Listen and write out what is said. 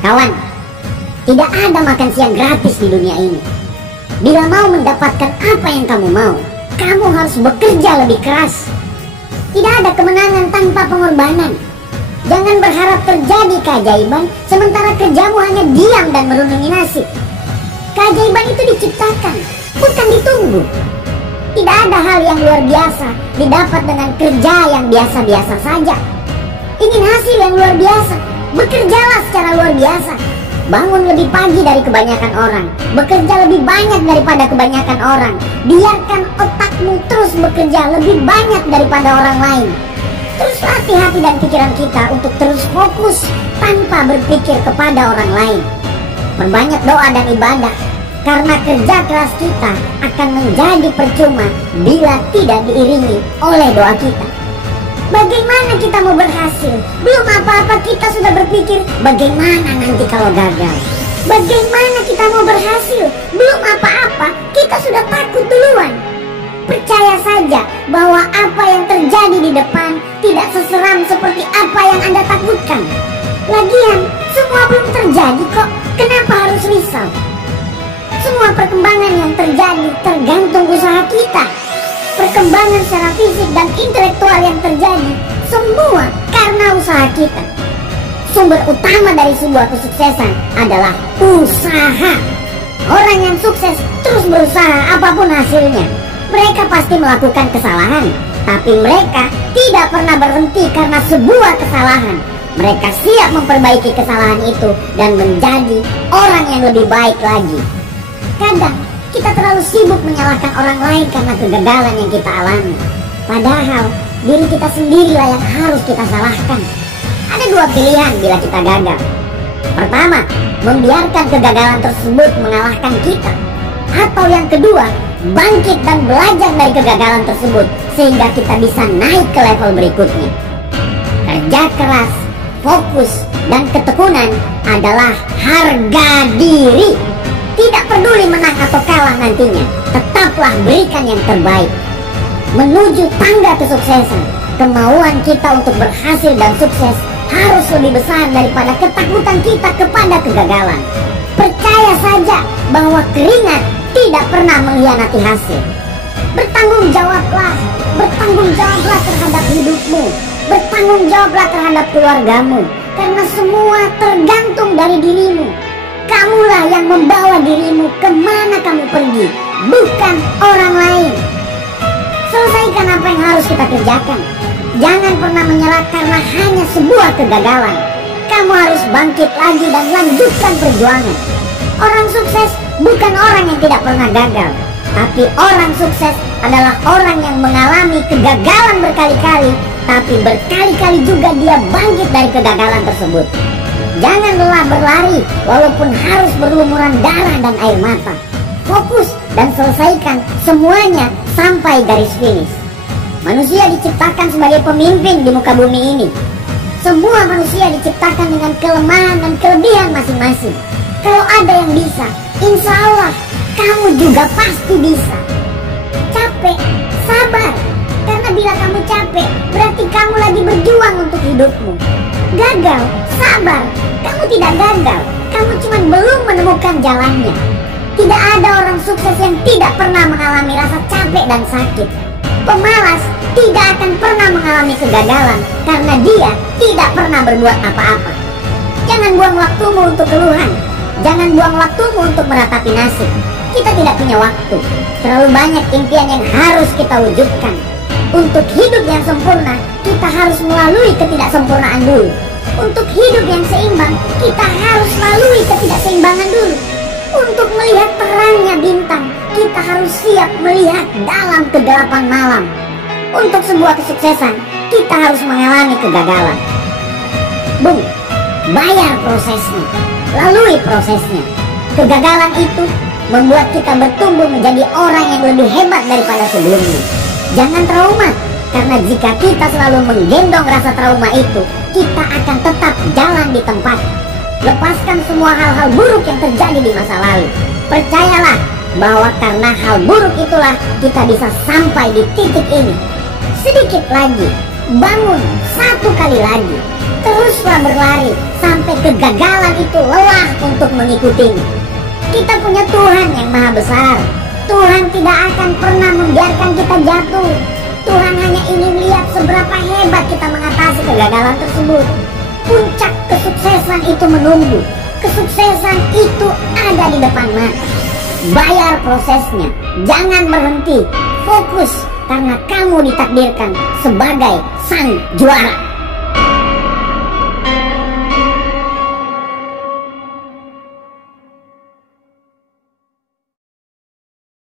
Kawan, tidak ada makan siang gratis di dunia ini. Bila mau mendapatkan apa yang kamu mau, kamu harus bekerja lebih keras. Tidak ada kemenangan tanpa pengorbanan. Jangan berharap terjadi keajaiban sementara kerjamu hanya diam dan merundungi nasib. Keajaiban itu diciptakan, bukan ditunggu. Tidak ada hal yang luar biasa didapat dengan kerja yang biasa-biasa saja. Ingin hasil yang luar biasa, bekerjalah secara luar biasa. Bangun lebih pagi dari kebanyakan orang, bekerja lebih banyak daripada kebanyakan orang. Biarkan otakmu terus bekerja lebih banyak daripada orang lain. Terus latih hati dan pikiran kita untuk terus fokus tanpa berpikir kepada orang lain. Perbanyak doa dan ibadah, karena kerja keras kita akan menjadi percuma bila tidak diiringi oleh doa kita. Bagaimana kita mau berhasil? Belum apa-apa kita sudah berpikir bagaimana nanti kalau gagal. Bagaimana kita mau berhasil? Belum apa-apa kita sudah takut duluan. Percaya saja bahwa apa yang terjadi di depan tidak seseram seperti apa yang Anda takutkan. Lagian semua belum terjadi kok. Kenapa harus risau? Semua perkembangan yang terjadi tergantung usaha kita. Perkembangan secara fisik dan intelektual yang terjadi semua karena usaha kita. Sumber utama dari sebuah kesuksesan adalah usaha. Orang yang sukses terus berusaha apapun hasilnya. Mereka pasti melakukan kesalahan, tapi mereka tidak pernah berhenti karena sebuah kesalahan. Mereka siap memperbaiki kesalahan itu dan menjadi orang yang lebih baik lagi. Kadang kita terlalu sibuk menyalahkan orang lain karena kegagalan yang kita alami. Padahal diri kita sendirilah yang harus kita salahkan. Ada dua pilihan bila kita gagal. Pertama, membiarkan kegagalan tersebut mengalahkan kita. Atau yang kedua, bangkit dan belajar dari kegagalan tersebut sehingga kita bisa naik ke level berikutnya. Kerja keras, fokus, dan ketekunan adalah harga diri. Tidak peduli menang atau kalah nantinya, tetaplah berikan yang terbaik. Menuju tangga kesuksesan, kemauan kita untuk berhasil dan sukses harus lebih besar daripada ketakutan kita kepada kegagalan. Percaya saja bahwa keringat tidak pernah mengkhianati hasil. Bertanggung jawablah terhadap hidupmu, bertanggung jawablah terhadap keluargamu, karena semua tergantung dari dirimu. Kamulah yang membawa dirimu kemana kamu pergi, bukan orang lain. Selesaikan apa yang harus kita kerjakan. Jangan pernah menyerah karena hanya sebuah kegagalan. Kamu harus bangkit lagi dan lanjutkan perjuangan. Orang sukses bukan orang yang tidak pernah gagal, tapi orang sukses adalah orang yang mengalami kegagalan berkali-kali, tapi berkali-kali juga dia bangkit dari kegagalan tersebut. Jangan lelah berlari walaupun harus berlumuran darah dan air mata. Fokus dan selesaikan semuanya sampai garis finish. Manusia diciptakan sebagai pemimpin di muka bumi ini. Semua manusia diciptakan dengan kelemahan dan kelebihan masing-masing. Kalau ada yang bisa, insya Allah kamu juga pasti bisa. Capek, sabar. Karena bila kamu capek, berarti kamu lagi berjuang untuk hidupmu. Gagal, sabar. Kamu tidak gagal, kamu cuma belum menemukan jalannya. Tidak ada orang sukses yang tidak pernah mengalami rasa capek dan sakit. Pemalas tidak akan pernah mengalami kegagalan karena dia tidak pernah berbuat apa-apa. Jangan buang waktumu untuk keluhan. Jangan buang waktumu untuk meratapi nasib. Kita tidak punya waktu. Terlalu banyak impian yang harus kita wujudkan. Untuk hidup yang sempurna, kita harus melalui ketidaksempurnaan dulu. Untuk hidup yang seimbang, kita harus lalui ketidakseimbangan dulu. Untuk melihat terangnya bintang, kita harus siap melihat dalam kegelapan malam. Untuk sebuah kesuksesan, kita harus mengalami kegagalan. Bung, bayar prosesnya, lalui prosesnya. Kegagalan itu membuat kita bertumbuh menjadi orang yang lebih hebat daripada sebelumnya. Jangan trauma, karena jika kita selalu menggendong rasa trauma itu, kita akan tetap jalan di tempat. Lepaskan semua hal-hal buruk yang terjadi di masa lalu. Percayalah bahwa karena hal buruk itulah kita bisa sampai di titik ini. Sedikit lagi, bangun satu kali lagi. Teruslah berlari sampai kegagalan itu lelah untuk mengikutinya. Kita punya Tuhan yang maha besar. Tuhan tidak akan pernah membiarkan kita jatuh. Tuhan hanya ingin lihat seberapa hebat kita mengatasi kegagalan tersebut. Puncak kesuksesan itu menunggu. Kesuksesan itu ada di depan mata. Bayar prosesnya, jangan berhenti. Fokus, karena kamu ditakdirkan sebagai sang juara.